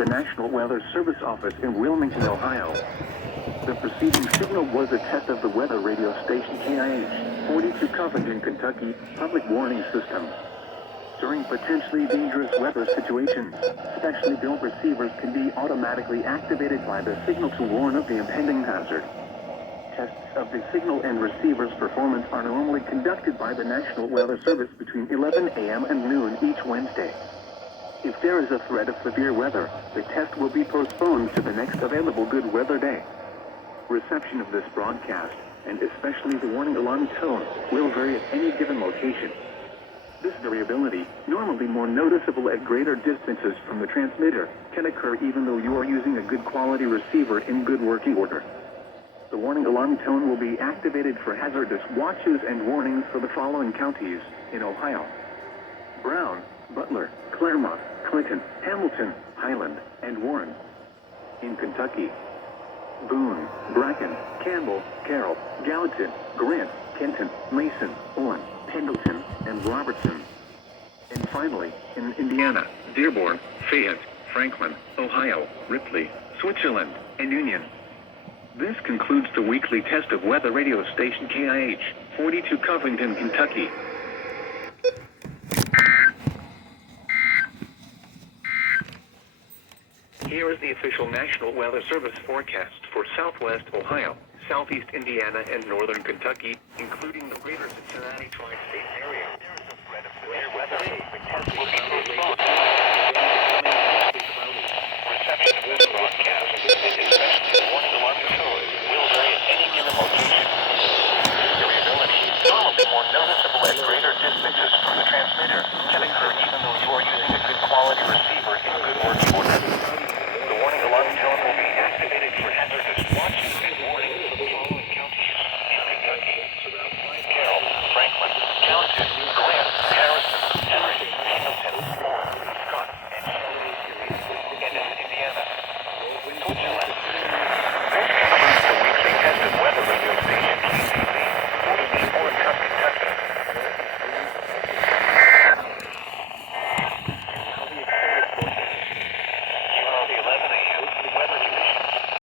the National Weather Service office in Wilmington, Ohio. The preceding signal was a test of the weather radio station KIH 42 Covington, Kentucky, public warning system. During potentially dangerous weather situations, specially built receivers can be automatically activated by the signal to warn of the impending hazard. Tests of the signal and receiver's performance are normally conducted by the National Weather Service between 11 a.m. and noon each Wednesday. If there is a threat of severe weather, the test will be postponed to the next available good weather day. Reception of this broadcast, and especially the warning alarm tone, will vary at any given location. This variability, normally more noticeable at greater distances from the transmitter, can occur even though you are using a good quality receiver in good working order. The warning alarm tone will be activated for hazardous watches and warnings for the following counties in Ohio: Brown, Butler, Claremont, Clinton, Hamilton, Highland, and Warren. In Kentucky: Boone, Bracken, Campbell, Carroll, Gallatin, Grant, Kenton, Mason, Owen, Pendleton, and Robertson. And finally, in Indiana: Dearborn, Fayette, Franklin, Ohio, Ripley, Switzerland, and Union. This concludes the weekly test of weather radio station KIH 42 Covington, Kentucky. Here is the official National Weather Service forecast for Southwest Ohio, Southeast Indiana, and Northern Kentucky, including the greater Cincinnati tri-state area. There is a threat of severe weather. The test will be postponed. Reception of this broadcast is especially